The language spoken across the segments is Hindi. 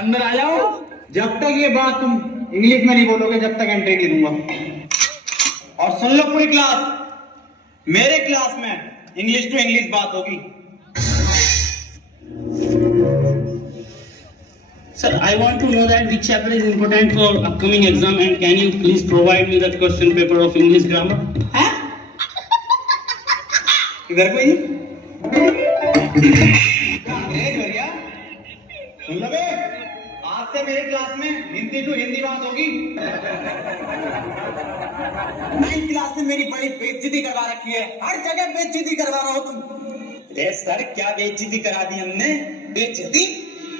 अंदर आ जाओ। जब तक ये बात तुम इंग्लिश में नहीं बोलोगे जब तक एंट्री नहीं दूंगा। और सुन लो पूरी क्लास, मेरे क्लास में इंग्लिश टू इंग्लिश बात होगी। Sir, I want to know that which chapter is important for upcoming exam and can you please provide me the question paper of English grammar? हैं? इधर कोई नहीं? भैया सुन लो बे, आज से मेरे क्लास में हिंदी टू हिंदी बात होगी। 9th क्लास में मेरी बड़ी बेइज्जती करवा रखी है, हर जगह बेइज्जती करवा रहा हो तुम। अरे सर क्या बेइज्जती करा दी हमने? बेइज्जती?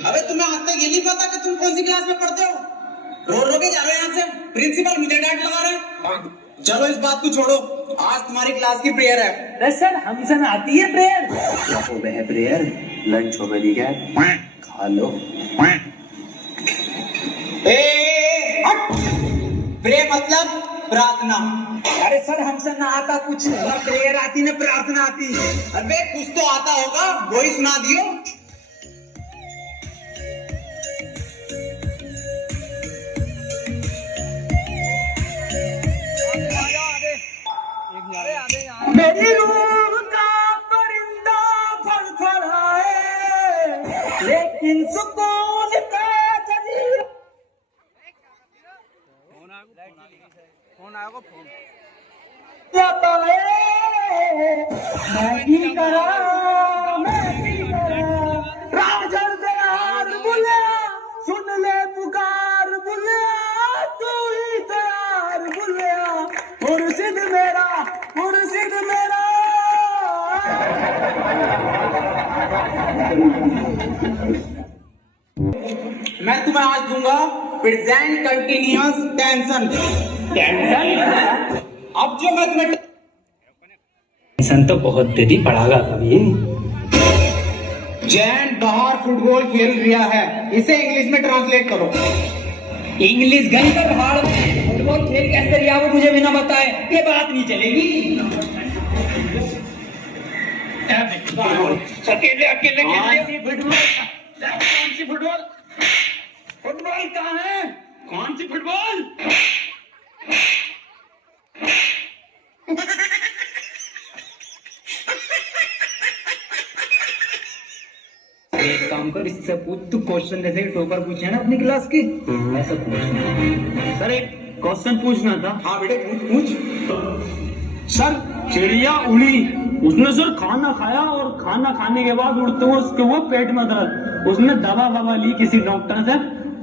अबे तुम्हें आज तक ये नहीं पता कि तुम कौन सी क्लास में पढ़ते हो? रो के जा रहे हो यहाँ से, प्रिंसिपल मुझे डांट लगा रहे हैं। चलो इस बात को छोड़ो, आज तुम्हारी क्लास की प्रेयर है। अरे सर हमसे ना आती है प्रेयर। क्या हो गया प्रेयर? लंच हो गई क्या? खा लो। प्रेयर मतलब प्रार्थना। अरे सर हमसे ना आता कुछ, ना प्रेयर आती ना प्रार्थना आती। अबे कुछ तो आता होगा, वही सुना दियो। मेरी रूह का परिंदा फड़फड़ाए, लेकिन सुकून का जजीरा। फोन आएगा फोन। मैं भी करा राजर दयाल बुले, सुन ले पुकार बुले, तू ही तैयार बुले, मुर्शिद मेरा, मुर्शिद मेरा। मैं तुम्हें आज दूंगा प्रेजेंट कंटिन्यूअस टेंशन। टेंशन? अब जो मैं तुम्हें टेंशन तो बहुत दीदी पढ़ागा कभी। जैन बाहर फुटबॉल खेल रहा है, इसे इंग्लिश में ट्रांसलेट करो। इंग्लिश गई कर भाड़ में, फुटबॉल खेल कैसे रिया वो मुझे बिना बताए ये बात नहीं चलेगी। अकेले अकेले कौन सी फुटबॉल? फुटबॉल कहाँ है? कौन सी फुटबॉल? एक काम कर, इससे पूछ, तू क्वेश्चन जैसे टॉपर पूछे ना अपनी क्लास की, ऐसा पूछ। सर एक क्वेश्चन पूछना था। हाँ बेटे पूछ पूछ। सर चिड़िया उड़ी, उसने सर खाना खाया और खाना खाने के बाद उड़ते हुए उसके वो पेट में दर्द, उसने दवा ली किसी डॉक्टर से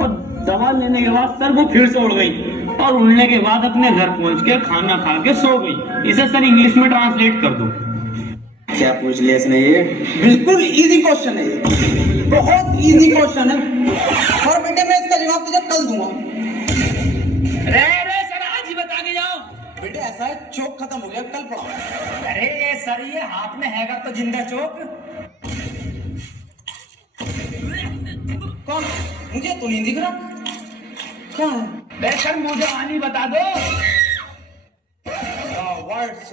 और दवा लेने के बाद सर वो फिर से उड़ गई और उड़ने के बाद अपने घर पहुंच के खाना खा के सो गई। इसे सर इंग्लिश में ट्रांसलेट कर दो। क्या पूछ लिया इसने? ये बिल्कुल इजी क्वेश्चन है, ये बहुत इजी क्वेश्चन है। और बेटे मैं इसका जवाब तुझे कल दूंगा। रे सर आज ही बता के जाओ। बेटे ऐसा है, चौक खत्म हो गया, कल पढ़ाओ। अरे सर ये हाथ में हैगा तो जिंदा चौक। कौन? मुझे तो नहीं दिख रहा। कहाँ है? सर मुझे आनी बता दो। Words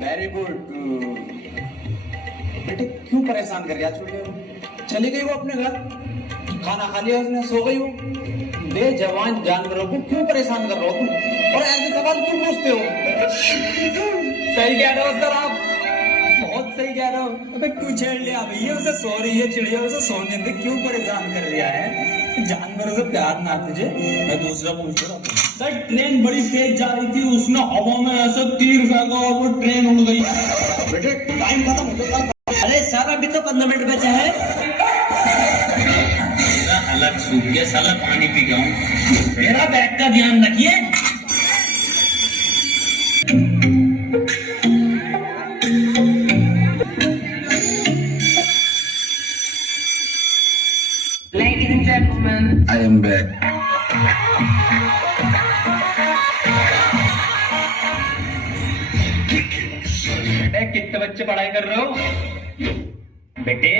very good. बेटे क्यों परेशान कर गया? चली गई वो अपने घर, खाना खा लिया उसने, सो गई वो। बेजवान जानवरों को क्यों परेशान कर रहे हो तुम, और ऐसे सवाल क्यों पूछते हो? सही कह रहे हो सर आप, बहुत सही कह रहे हो। अबे क्यों छेड़ लिया भैया? उसे सो रही है चिड़िया, उसे सोने दे, क्यों परेशान कर दिया है? जानवरों से प्यार ना तुझे। मैं दूसरा पूछ रहा हूँ। सर ट्रेन बड़ी तेज जा रही थी, उसने हवा में ऐसा तीर फेंका और वो ट्रेन उड़ गई। बेटे टाइम खत्म हो गया। अरे सर अभी तो 15 मिनट बचे हैं। अलग सूख गया साला, पानी पी गया हूँ। मेरा बैग का ध्यान रखिए। Ladies and gentlemen, I am back. कितने बच्चे पढ़ाई कर रहे हो बेटे?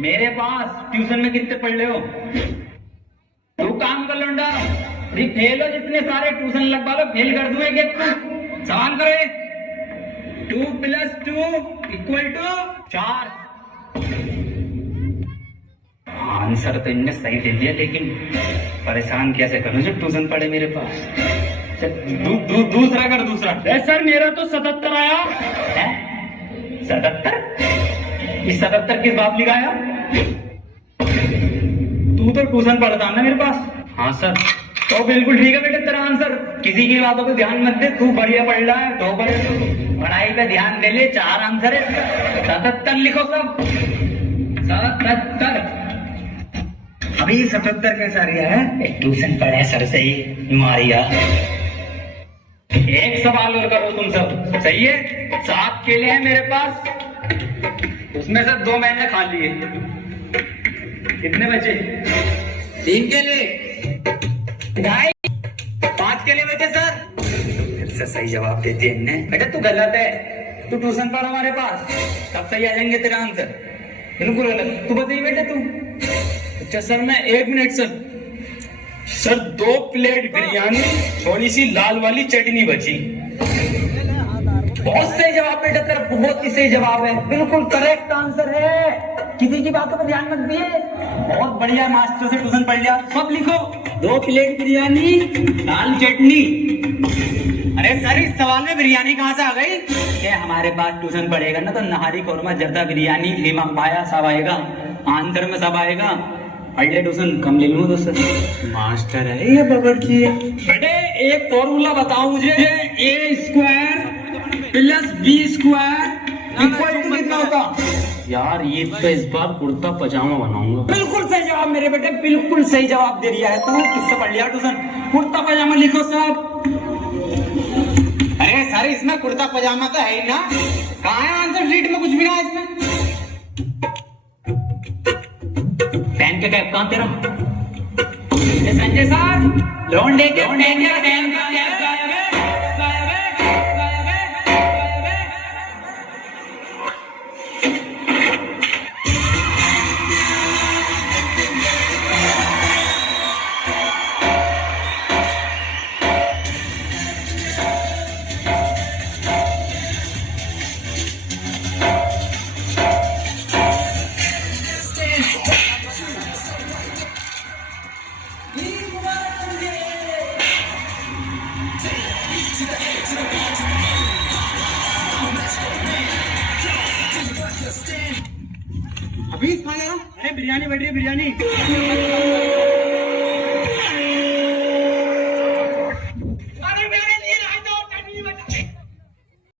मेरे पास ट्यूशन में कितने पढ़ रहे हो? तू काम कर लौंडा, फेल हो जितने सारे ट्यूशन लगवा लो, फेल कर दूंगा एक को। सवाल करे 2 + 2 = 4। आंसर तो इनने सही दे दिया, लेकिन परेशान कैसे करूं जब ट्यूशन पढ़े मेरे पास। चल, दूसरा कर दूसरा। सर मेरा तो 77 आया है 77? इस 77 किस बाप लिखाया? तू तो ट्यूशन पढ़ता है ना मेरे पास। हाँ सर। तो बिल्कुल ठीक है बेटे तेरा आंसर, किसी की बातों पे ध्यान मत दे, तू बढ़िया पढ़ रहा है, तो पढ़ाई पे ध्यान दे ले। 4 आंसर है, 77 लिखो सब, 77। अभी 77 कैसा रिया है? ट्यूशन पढ़े सर से ही मारिया। एक सवाल और करो तुम सब, सही है? 7 केले हैं मेरे पास, उसमें से 2 मैंने खा लिए, कितने बचे? 3 केले, 5 केले बचे सर। फिर से सही जवाब देते इनने। बेटा तू गलत है, तू ट्यूशन पढ़ हमारे पास, तब सही आ जाएंगे तेरा आंसर। बिल्कुल गलत। तू बताइए बेटा तू। अच्छा सर मैं 1 मिनट सर 2 प्लेट बिरयानी, थोड़ी सी लाल वाली चटनी बची। बहुत सही जवाब बेटा तेरा, बहुत ही सही जवाब है, बिल्कुल करेक्ट आंसर है। किसी की बातों पर ध्यान मत दिए। बहुत बढ़िया, मास्टर से ट्यूशन पढ़ लिया। सब लिखो, 2 प्लेट बिरयानी, लाल चटनी। अरे सर इस सवाल में बिरयानी कहाँ से आ गई? क्या हमारे पास ट्यूशन पढ़ेगा ना तो नहारी कौरमा जर्दा बिरयानी लीमा पाया सब आएगा, आंसर में सब आएगा। अगले ट्यूशन कम ले लूँ दोस्त। मास्टर है ये बबरची है। बेटे एक फॉर्मूला बताओ मुझे, A² + B² इक्वल टू कितना होता? यार ये तो इस बार कुर्ता पजामा बनाऊंगा। बिल्कुल सही जवाब मेरे बेटे, बिल्कुल सही जवाब दे दिया है तू। किससे पढ़ लिया ट्यूशन? कुर्ता पजामा लिखो सब। अरे सर इसमें कुर्ता पजामा तो है ही ना, कहाँ है आंसर शीट में? कुछ भी ना है इसमें। पेन का कैप कहाँ तेरा? संजय सर, लौंडे के पेन का कैप गायब है। अभी खा लेना। बिरयानी बैठ रही है, बिरयानी।